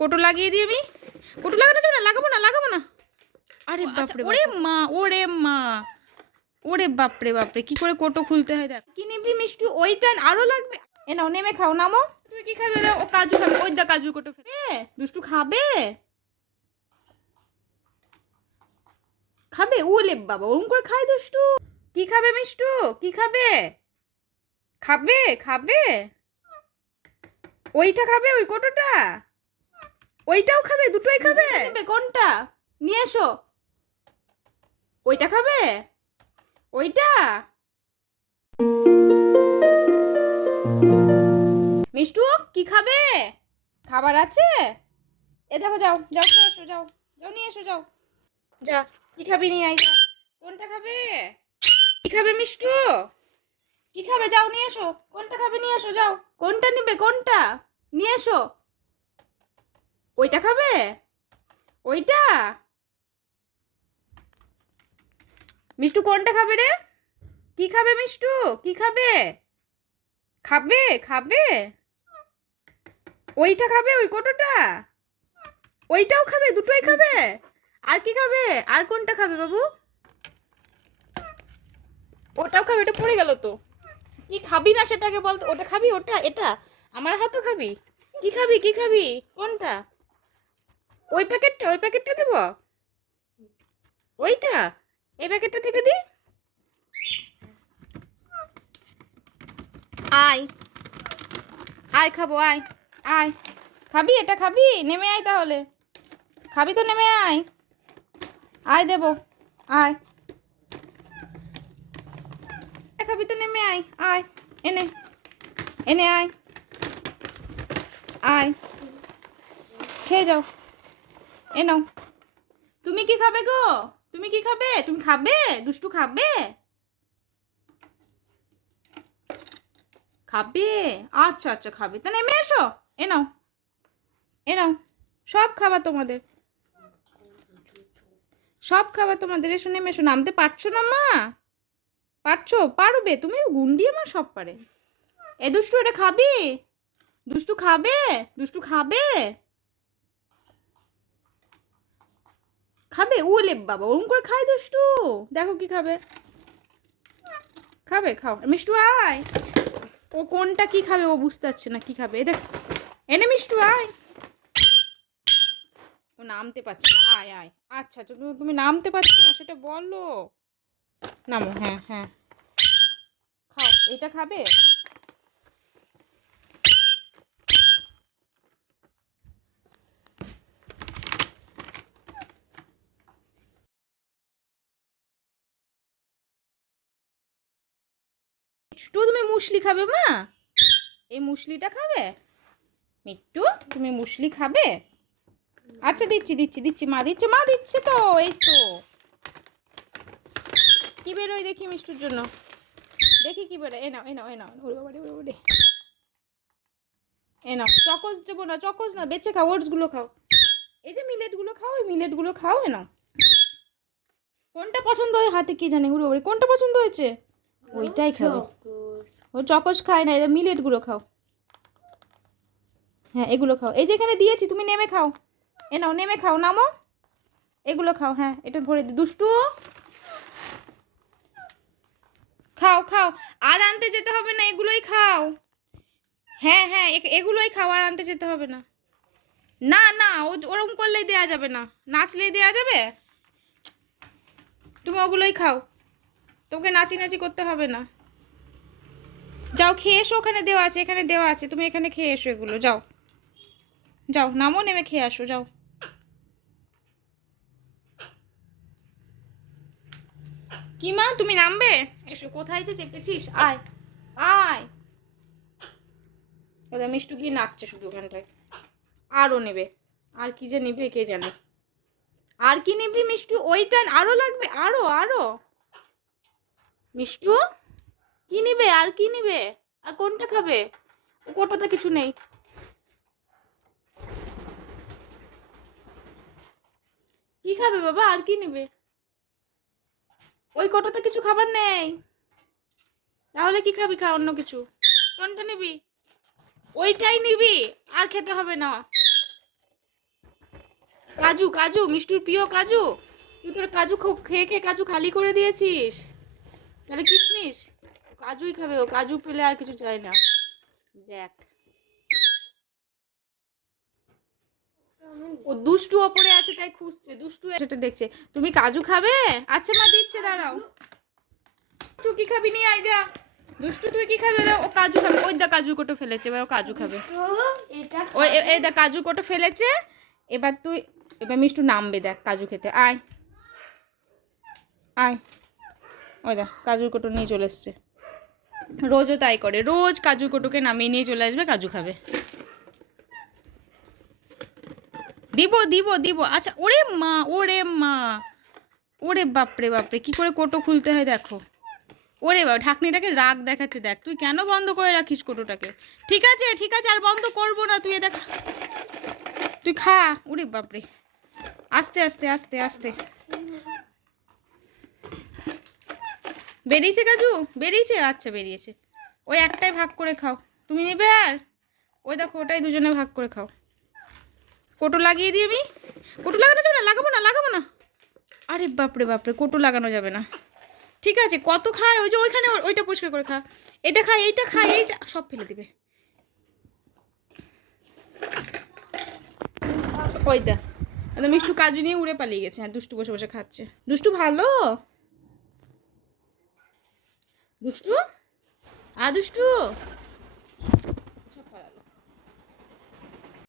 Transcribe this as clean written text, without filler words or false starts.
কোটো লাগিয়ে দিই আমি। কোটো লাগানো যাবে না, লাগাবো না। আরে বাপরে, ওরে মা, ওরে বাপরে বাপরে, কি করে কোটো খুলতে হয় দেখ। কি নিবি মিষ্টি? ওইটা আরো লাগবে। এ নাও, নেমে খাও, নামো। তুই কি খাবে? ও কাজু খাবে, ওই দা কাজুর কোটো ফেলে। দুষ্টু খাবে? খাবে? ওলে বাবা, ওরম করে খায় দুষ্টু। কি খাবে মিষ্টু? কি খাবে? খাবে? ওইটা খাবে, ওই কোটোটা? ওইটাও খাবে? দুটোই খাবে? কোনটা নিয়ে এসো। ওইটা খাবে? ওইটা? মিষ্টু কি খাবে? খাবার আছে? এ দেখো, যাও খেয়ে এসো, যাও নিয়ে এসো, যাও। যা, কি খাবি নিয়ে আই, যা। কোনটা খাবে? কি খাবে মিষ্টু? কি খাবে? যাও নিয়ে এসো। কোনটা খাবে নিয়ে এসো, যাও। কোনটা নিবে? কোনটা নিয়ে এসো। ওইটা খাবে? ওইটা? মিষ্টু কোনটা খাবে রে? কি খাবে মিষ্টু? কি খাবে? খাবে? ওইটা খাবে, ওই কোটোটা? ওইটাও খাবে? দুটোই খাবে? আর কি খাবে? আর কোনটা খাবে বাবু? ওটাও খাবে? এটা পড়ে গেল তো। কি খাবি না সেটাকে বলতো। ওটা খাবি? ওটা? এটা আমার হাতও খাবি? কি খাবি? কোনটা? ওই প্যাকেটটা দেব? ওইটা? এই প্যাকেটটা থেকে দি। আয় খাবো, আয়। খাবি? এটা খাবি? নেমে আয় তাহলে। খাবি তো নেমে আয় দেবো। আয়, খাবি তো নেমে আয়। এনে আয় খেয়ে যাও। এ নাও। তুমি কি খাবে গো? তুমি কি খাবে? তুমি খাবে? দুষ্টু খাবে? আচ্ছা খাবে তা নেমে এসো। এ নাও সব খাবার তোমাদের, এসো, নেমে এসো। নামতে পারছো না মা? পারবে তুমি? গুন্ডি আমার সব পারে। এ দুষ্টু, এটা খাবি? দুষ্টু খাবে? খাবে? ওলে বাবা, ওরম করে খায় দুষ্টু। দেখো কি খাবে। খাও। মিষ্টু আয়। ও কোনটা কি খাবে ও বুঝতে পারছে না কি খাবে। এ দেখ, এনে মিষ্টু আয়। ও নামতে পারছে না, আয়। আচ্ছা, তুমি নামতে পারছো না সেটা বলো। নামো, হ্যাঁ খাও। এটা খাবে? মিষ্টু তুমি মুসলি খাবে মা? এই মুসলিটা খাবে? মিট্টু তুমি মুসলি খাবে? আচ্ছা দিচ্ছি, মা দিচ্ছে তো। এই তো কি বেরোয় দেখি মিষ্টুর জন্য, দেখি কি বেরোয়। এ নাও। এ নাও, চকোস দেবো না, চকোস না, বেঁচে খাও, ওটস গুলো খাও। এই যে মিলেটগুলো খাও, এই মিলেটগুলো খাও। এ নাও। কোনটা পছন্দ হয় হাতে কি জানে, কোনটা পছন্দ হয়েছে? ওইটাই খাবে। ও চকোস খায় না, এই মিলেটগুলো খাও। হ্যাঁ এগুলো খাও, এই যে এখানে দিয়েছি, তুমি নেমে খাও। এ নাও, নেমে খাও, নামো। এগুলো খাও, হ্যাঁ এটা ভরে দি। দুষ্টু খাও। আর আনতে যেতে হবে না, এগুলোই খাও। হ্যাঁ এগুলোই খাও, আর আনতে যেতে হবে না। না ওরকম করলেই দেয়া যাবে না, নাচলেই দেয়া যাবে। তুমি ওগুলোই খাও, তোমাকে নাচি করতে হবে না। যাও খেয়ে এসো, ওখানে দেওয়া আছে, তুমি এখানে খেয়ে এসো এগুলো। যাও নামো, নেমে খেয়ে আসো, যাও। কি মা, তুমি নামবে? এসো, কোথায় যে চেপেছিস, আয়। ওদের মিষ্টু গিয়ে নাচছে শুধু ওখানটায়। আরও নেবে, আর কি যে নিবে কে জানে। আর কি নিবি মিষ্টু? ওইটা আরো লাগবে, আরো। মিষ্টু কি নিবে? আর কি নিবে? আর কোনটা খাবে? কোটোতে কিছু নেই। কি খাবে বাবা? আর কি নিবে? ওই কোটোতে কিছু খাবার নেই। তাহলে কি খাবি? খা অন্য কিছু। কোনটা নিবি? ওইটাই নিবি, আর খেতে হবে না। কাজু কাজু মিষ্টুর প্রিয় কাজু, তুই তোর কাজু খেয়ে খেয়ে কাজু খালি করে দিয়েছিস। তাহলে কিশমিশ, কাজুই খাবে ও, কাজু পেলে আর কিছু চাই না। দেখ ও দুষ্টু ওপরে আছে তাই খুঁজছে, দুষ্টু সেটা দেখছে। তুমি কাজু খাবে? আচ্ছা মা দিচ্ছে, দাঁড়াও। তুই কি খাবি নিয়ে আয় যা। দুষ্টু তুই কি খাবি? ও কাজু খাবে, ওই দা কাজু কোটো ফেলেছে, এবার ও কাজু খাবে। ওই এই দা কাজু কোটো ফেলেছে, এবার তুই, এবার মিষ্টু নামবে দেখ কাজু খেতে। আয় আয়, ওই দা কাজুর কোটো নিয়ে চলে এসছে। রোজও তাই করে, রোজ কাজু কোটোকে নামিয়ে নিয়ে চলে আসবে, কাজু খাবে। দিব দিব দিব। আচ্ছা ওরে মা, ওরে মা, ওরে বাপরে বাপরে, কি করে কোটো খুলতে হয় দেখো। ওরে বাবা, ঢাকনিটাকে রাগ দেখাচ্ছে দেখ। তুই কেন বন্ধ করে রাখিস কোটোটাকে? ঠিক আছে ঠিক আছে, আর বন্ধ করবো না, তুই দেখ, তুই খা। ওরে বাপরে, আস্তে আস্তে আস্তে আস্তে। বেরিয়েছে কাজু? বেরিয়েছে, আচ্ছা বেরিয়েছে। ওই একটাই ভাগ করে খাও, তুমি নেবে আর? ওই দেখো ওটাই দুজনে ভাগ করে খাও। কোটো লাগিয়ে দিই আমি। কোটো লাগানো যাবে না, লাগাবো না লাগাবো না। আরে বাপরে বাপরে, কোটো লাগানো যাবে না। ঠিক আছে, কত খায়? ওই যে ওইখানে, ওইটা পরিষ্কার করে খা। এটা খায়, এইটা খায়, এইটা সব ফেলে দিবে। ওইটা মিষ্টু কাজু নিয়ে উড়ে পালিয়ে গেছে। হ্যাঁ, দুষ্টু বসে বসে খাচ্ছে। দুষ্টু ভালো, দুষ্টু দুষ্টু।